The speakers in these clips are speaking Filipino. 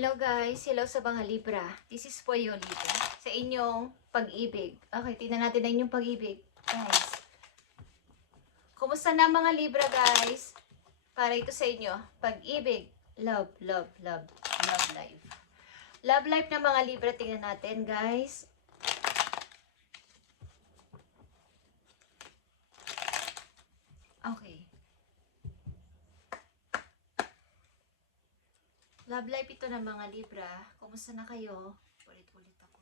Hello guys, hello sa mga Libra. This is for you, Libra. Sa inyong pag-ibig. Okay, tingnan natin ang inyong pag-ibig. Guys, kumusta na mga Libra guys? Para ito sa inyo, pag-ibig, love, love, love, love life. Love life ng mga Libra, tingnan natin guys. Okay. Love life ito ng mga Libra. Kumusta na kayo? Ulit-ulit ako.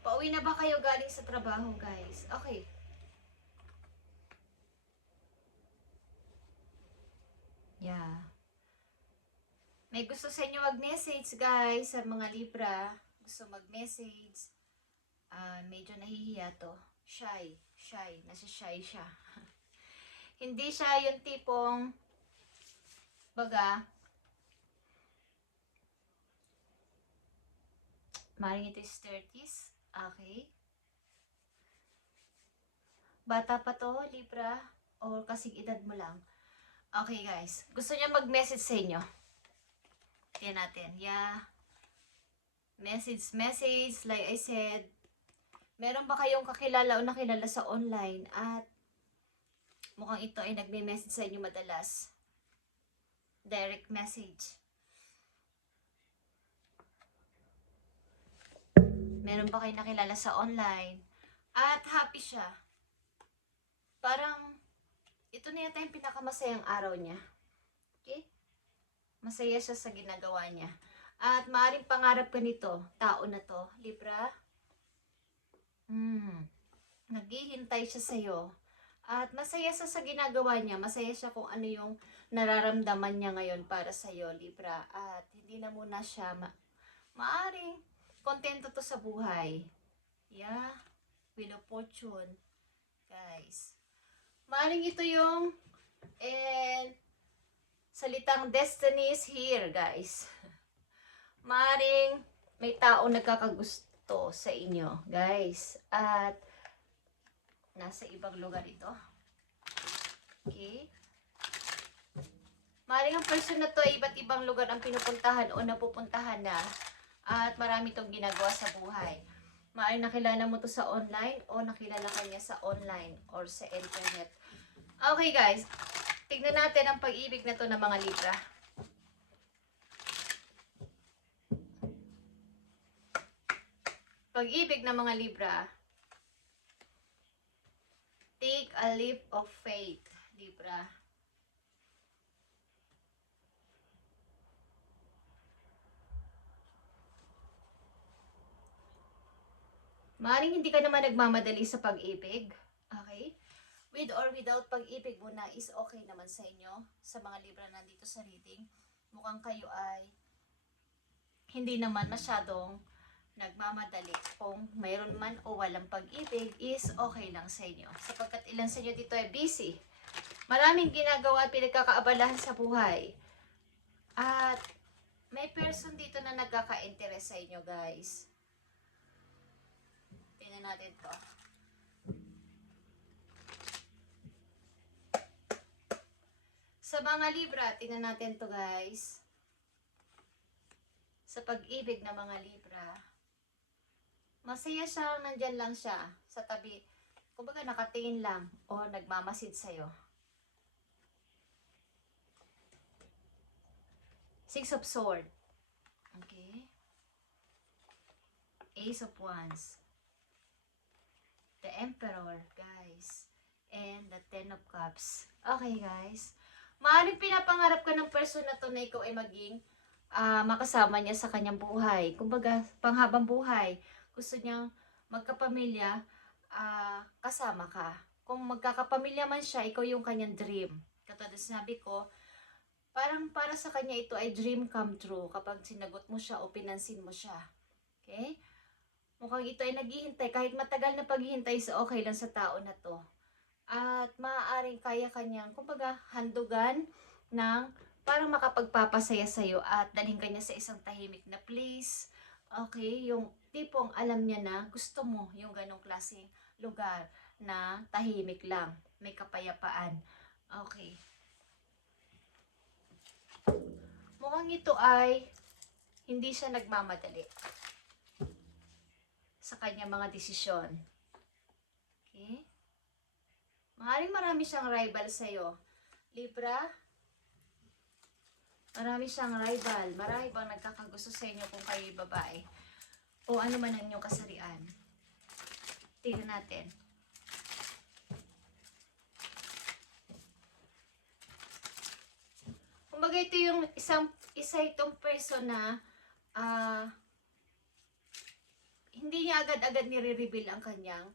Pauwi na ba kayo galing sa trabaho, guys? Okay. Yeah. May gusto sa inyo mag-message, guys, sa mga Libra. Gusto mag-message. Medyo nahihiya to. Shy. Shy. Nasa shy siya. Hindi siya yung tipong baga, maring ito is 30s. Okay. Bata pa to, Libra, or kasing edad mo lang. Okay, guys. Gusto niya mag-message sa inyo. Tingnan natin. Yeah. Message. Like I said, meron ba kayong kakilala o nakilala sa online at mukhang ito ay nagme-message sa inyo madalas? Direct message. Meron ba kayong nakilala sa online at happy siya? Parang ito na yata yung pinakamasayang araw niya. Okay? Masaya siya sa ginagawa niya. At maaaring pangarap ka nito, tao na to, Libra. Naghihintay siya sa'yo. At masaya siya sa ginagawa niya. Masaya siya kung ano yung nararamdaman niya ngayon para sa'yo, Libra. At hindi na muna siya maaaring kontento to sa buhay. Yeah. Wheel of Fortune. Guys. Maaaring ito yung salitang destiny is here, guys. Maaaring may tao nagkakagusto sa inyo, guys. At nasa ibang lugar ito. Okay? Maaaring ang person na to ay iba't ibang lugar ang pinupuntahan o napupuntahan na. At marami itong ginagawa sa buhay. Maaaring nakilala mo to sa online o nakilala ka niya sa online or sa internet. Okay guys, tignan natin ang pag-ibig na to ng mga Libra. Pag-ibig ng mga Libra. Take a leap of faith, Libra. Maaaring hindi ka naman nagmamadali sa pag-ibig. Okay? With or without pag-ibig mo na is okay naman sa inyo. Sa mga Libra nandito sa reading. Mukhang kayo ay hindi naman masyadong nagmamadali. Kung mayroon man o walang pag-ibig is okay lang sa inyo. Sapagkat ilan sa inyo dito ay busy. Maraming ginagawa at pinagkakaabalahan sa buhay. At may person dito na nagkaka-interest sa inyo, guys. Tingnan natin to. Sa mga Libra, tingnan natin to, guys. Sa pag-ibig ng mga Libra, masaya siya, nandyan lang siya sa tabi. Kumbaga nakatingin lang o nagmamasid sa'yo. Six of Swords. Okay. Ace of Wands. The Emperor, guys. And the Ten of Cups. Okay, guys. Maaaring pinapangarap ka ng person na to na ikaw ay maging makasama niya sa kanyang buhay. Kumbaga, panghabang buhay. Gusto niyang magkapamilya, kasama ka. Kung magkakapamilya man siya, ikaw yung kanyang dream. Katulad sinabi ko, parang para sa kanya ito ay dream come true kapag sinagot mo siya o pinansin mo siya. Okay? Mukhang ito ay naghihintay. Kahit matagal na paghihintay sa okay lang sa tao na to. At maaaring kaya kanyang, kumbaga, handugan ng parang makapagpapasaya sa'yo at dalhin kanya sa isang tahimik na place. Okay? Yung tipong alam niya na gusto mo yung ganong klaseng lugar na tahimik lang. May kapayapaan. Okay. mukhang ito ay hindi siya nagmamadali sa kanyang mga desisyon. Okay? Maaaring marami siyang rival sa'yo. Libra, marami siyang rival. Marami bang nagkakagusto sa inyo kung kayo'y babae? O ano man ang inyong kasarian. Tingnan natin. Kumbaga ito yung isa itong person na hindi niya agad-agad nire-reveal ang kanyang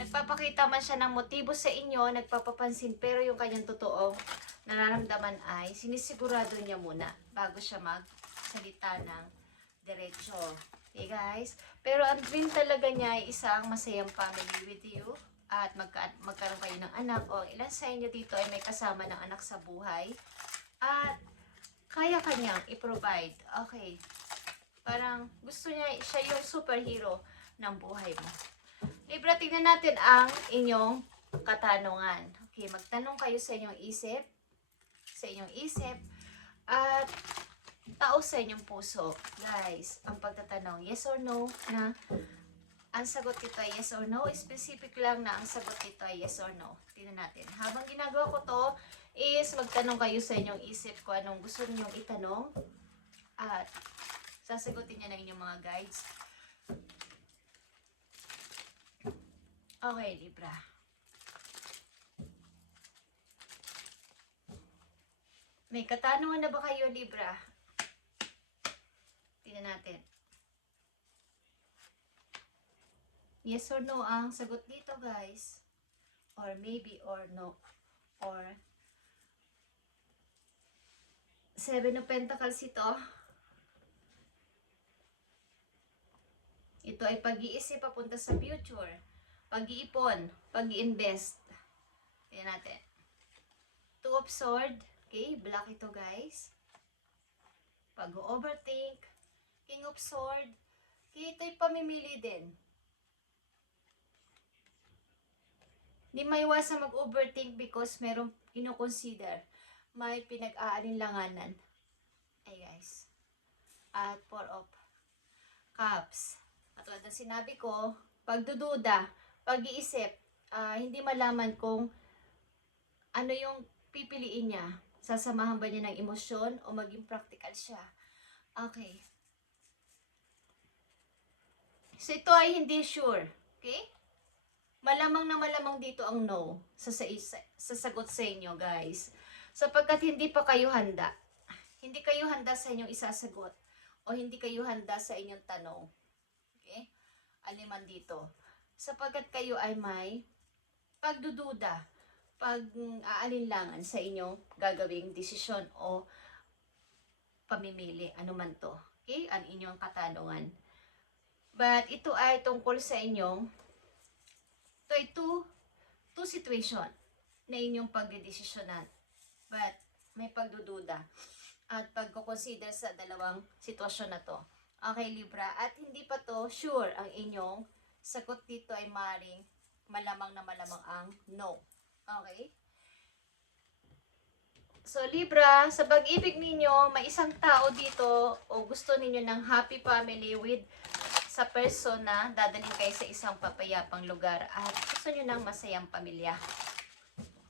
nagpapakita man siya ng motibo sa inyo, nagpapapansin, pero yung kanyang totoong nararamdaman ay sinisigurado niya muna bago siya magsalita ng diretso. Okay guys? Pero ang dream talaga niya ay isang masayang family with you at magkaroon kayo ng anak o ilan sa inyo dito ay may kasama ng anak sa buhay at kaya kanyang i-provide. Okay. Parang gusto niya, siya yung superhero ng buhay mo. Libra, tingnan natin ang inyong katanungan. Okay, magtanong kayo sa inyong isip. At taos sa inyong puso. Guys, ang pagtatanong, yes or no, na ang sagot dito ay yes or no. Specific lang na ang sagot dito ay yes or no. Tingnan natin. Habang ginagawa ko to, is magtanong kayo sa inyong isip kung anong gusto ninyong itanong. At sasagutin niya ng inyong mga guides. Okay, Libra. May katanungan na ba kayo, Libra? Tingnan natin. Yes or no ang sagot dito, guys. Or maybe or no. Or Seven of Pentacles ito. Ito ay pag-iisip papunta sa future. Pag-iipon, pag-i-invest. Tingnan natin. Two of Swords. Okay, black ito guys. Pag-overthink. King of Swords. Okay, ito'y pamimili din. Hindi maiwasan mag-overthink because merong ino-consider. May pinag-aalinlanganan. Ay guys. At Four of Cups. At tulad ng sinabi ko, pagdududa, pag-iisip, hindi malaman kung ano yung pipiliin niya. Sasamahan ba niya ng emosyon o maging practical siya? Okay. So ito ay hindi sure. Okay? Malamang na malamang dito ang no sa sagot sa inyo guys. Sapagkat hindi pa kayo handa. Hindi kayo handa sa inyong isasagot o hindi kayo handa sa inyong tanong. Okay? Aliman dito. Sapagkat kayo ay may pagdududa, pag-aalinlangan sa inyong gagawing desisyon o pamimili, anuman to. Okay? Ang inyong katanungan. But ito ay tungkol sa inyong, ito ay two situation na inyong pagdedesisyonan. But may pagdududa at pagkukonsider sa dalawang sitwasyon na to. Okay, Libra. At hindi pa to sure ang inyong sagot dito ay maring malamang na malamang ang no. Okay? So, Libra, sa pag-ibig ninyo, may isang tao dito o gusto ninyo ng happy family with sa person na dadalhin kayo sa isang papayapang lugar at gusto nyo ng masayang pamilya.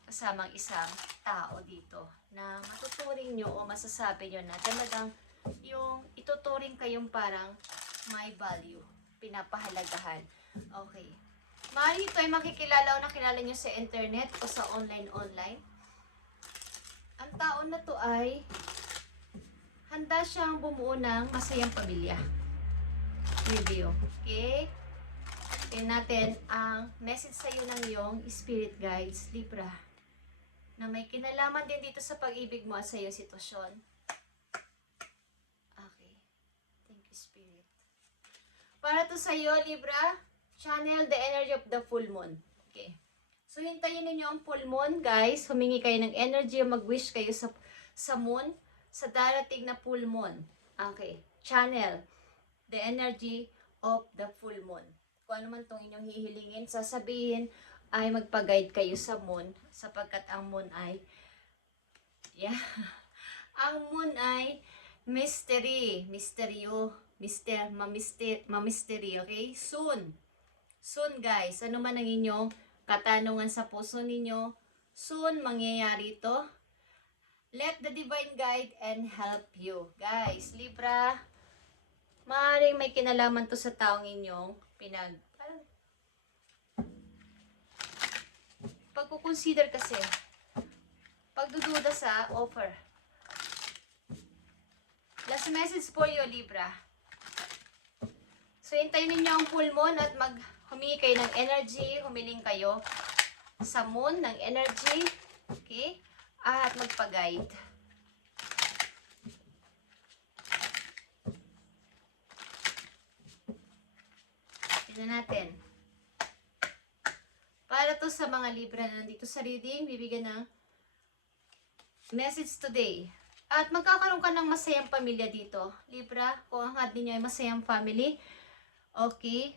Kasamang isang tao dito na matuturing nyo o masasabi nyo na talagang yung ituturing kayong parang may value, pinapahalagahan. Okay. Maaari ito ay makikilala o nakilala nyo sa internet o sa online. Ang tao na to ay handa siyang bumuo ng masayang pamilya. Review. Okay? Tingnan natin ang message sa iyo ng iyong spirit guides, Libra. Na may kinalaman din dito sa pag-ibig mo at sa iyong sitwasyon. Okay. Thank you, Spirit. Para to sa iyo, Libra, channel the energy of the full moon. Okay. So, hintayin ninyo ang full moon, guys. Humingi kayo ng energy o mag-wish kayo sa moon, sa darating na full moon. Okay. Channel the energy of the full moon. Kung ano man itong inyong hihilingin, sasabihin ay magpa-guide kayo sa moon sapagkat ang moon ay Ang moon ay mystery, misteryo, mystery, okay? Soon. Soon guys, ano man ang inyong katanungan sa puso ninyo, soon mangyayari ito. Let the divine guide and help you. Guys, Libra, maaaring may kinalaman to sa taong inyong pagkukonsider kasi, pagdududa sa offer. Last message for you, Libra. So, hintayin ninyo ang full moon at humingi kayo ng energy, humiling kayo sa moon ng energy, okay? At magpa-guide. Tignan natin. Para to sa mga Libra na nandito sa reading, bibigyan ng message today. At magkakaroon ka ng masayang pamilya dito. Libra, kung ang heart ninyo ay masayang family, okay,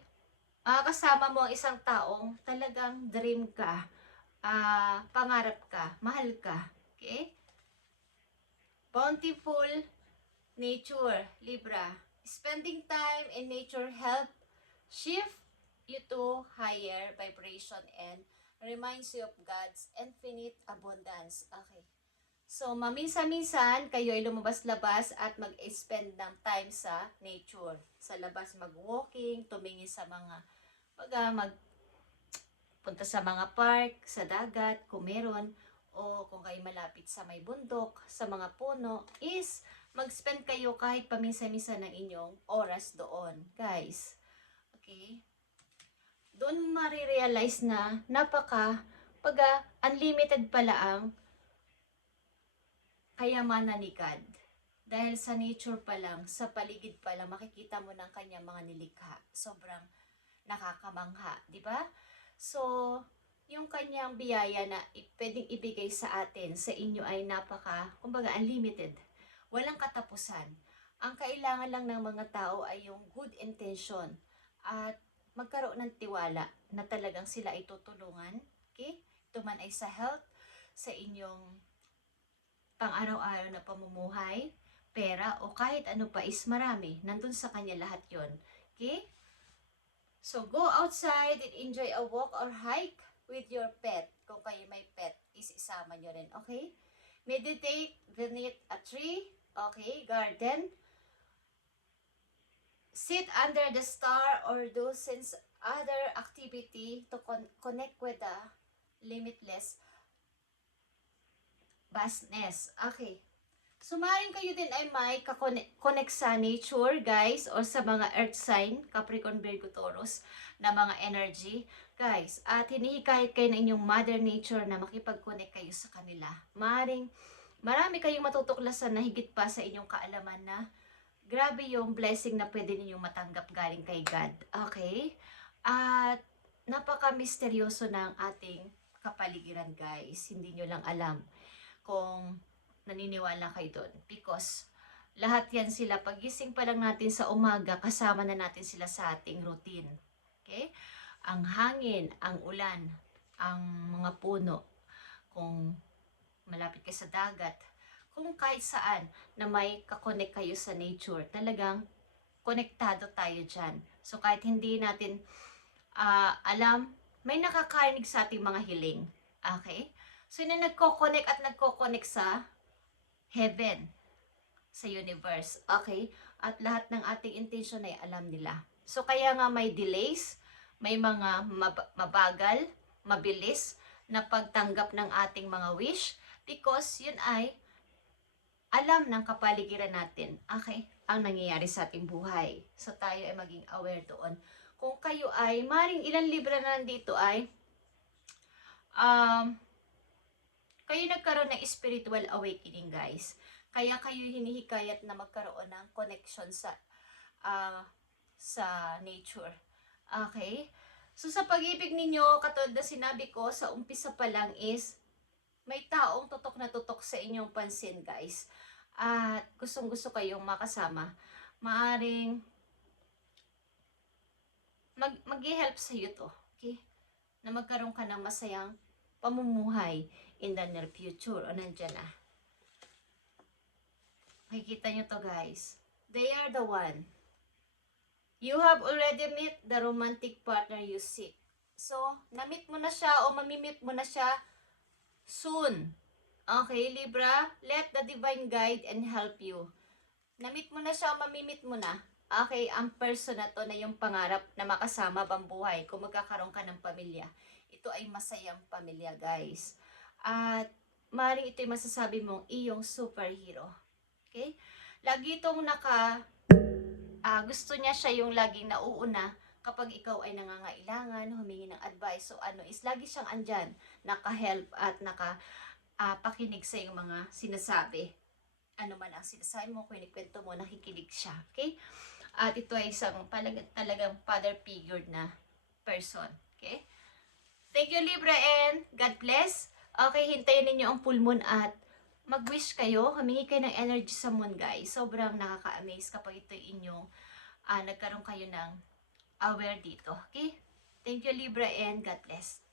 kasama mo ang isang taong talagang dream ka, pangarap ka, mahal ka. Okay? Bountiful nature, Libra. Spending time in nature help shift you to higher vibration and reminds you of God's infinite abundance. Okay. So, maminsan-minsan, kayo ay lumabas-labas at mag-spend ng time sa nature. Sa labas, mag-walking, tumingin sa mga, punta sa mga park, sa dagat, kung meron, o kung kayo malapit sa may bundok, sa mga puno, is mag-spend kayo kahit paminsan-minsan ng inyong oras doon. Guys, okay? Doon marirealize na unlimited pala ang kayamanan ni God. Dahil sa nature pa lang, sa paligid pa lang, makikita mo ng kanyang mga nilikha. Sobrang nakakamangha, di ba? So, yung kanyang biyaya na pwedeng ibigay sa atin, sa inyo ay unlimited. Walang katapusan. Ang kailangan lang ng mga tao ay yung good intention at magkaroon ng tiwala na talagang sila ay tutulungan. Okay? Ito man ay sa health, sa inyong pang-araw-araw na pamumuhay, pera, o kahit ano pa is marami. Nandun sa kanya lahat yon. Okay? So, go outside and enjoy a walk or hike with your pet. Kung kayo may pet, isama nyo rin. Okay? Meditate beneath a tree. Okay? Garden. Sit under the star or do since other activity to connect with the limitless vastness. Okay. So, maaaring kayo din ay may connect sa nature, guys, or sa mga earth sign, Capricorn, Virgo, Taurus, na mga energy, guys. At hinihikayat kayo ng inyong Mother Nature na makipag-connect kayo sa kanila. Maaaring marami kayong matutuklasan na higit pa sa inyong kaalaman na grabe yung blessing na pwede ninyong matanggap galing kay God. Okay? At napaka-misteryoso ng ating kapaligiran, guys. Hindi nyo lang alam kung naniniwala kayo doon. Because lahat yan sila, pagising pa lang natin sa umaga, kasama na natin sila sa ating routine. Okay? Ang hangin, ang ulan, ang mga puno, kung malapit kayo sa dagat, kung kahit saan na may kakonek kayo sa nature, talagang konektado tayo dyan. So kahit hindi natin alam, may nakakarinig sa ating mga hiling. Okay? So, na nagko-connect at nagko-connect sa heaven, sa universe. Okay? At lahat ng ating intention ay alam nila. So, kaya nga may delays, may mga mabagal, mabilis na pagtanggap ng ating mga wish because yun ay alam ng kapaligiran natin. Okay? Ang nangyayari sa ating buhay. So, tayo ay maging aware doon. Kung kayo ay, maring ilang Libra na nandito ay, kayo nagkaroon ng spiritual awakening, guys. Kaya kayo hinihikayat na magkaroon ng connection sa nature. Okay? So, sa pag-ibig ninyo, katulad na sinabi ko, sa umpisa pa lang is, may taong tutok na tutok sa inyong pansin, guys. At gustong-gusto kayong makasama. Maaring mag-help sa iyo to. Okay? Na magkaroon ka ng masayang pamumuhay in the near future o nandyan na. Makikita nyo to guys. They are the one. You have already met the romantic partner you seek. So, na-meet mo na siya o mamimit mo na siya soon. Okay, Libra? Let the divine guide and help you. Na-meet mo na siya o mamimit mo na. Okay, ang person na to na yung pangarap na makasama bang buhay kung magkakaroon ka ng pamilya. Ito ay masayang pamilya, guys. At maaaring ito yung masasabi mong iyong superhero. Okay? Lagi itong gusto niya siya yung laging nauuna kapag ikaw ay nangangailangan, humingi ng advice. So ano is lagi siyang andyan, naka-help at pakinig sa iyong mga sinasabi. Ano man ang sinasabi mo, kwento mo, nakikinig siya. Okay? At ito ay isang talagang father figure na person. Okay? Thank you, Libra, and God bless. Okay, hintayin ninyo ang full moon at mag-wish kayo. Humingi kayo ng energy sa moon, guys. Sobrang nakaka-amaze kapag ito inyong nagkaroon kayo ng aware dito. Okay? Thank you, Libra, and God bless.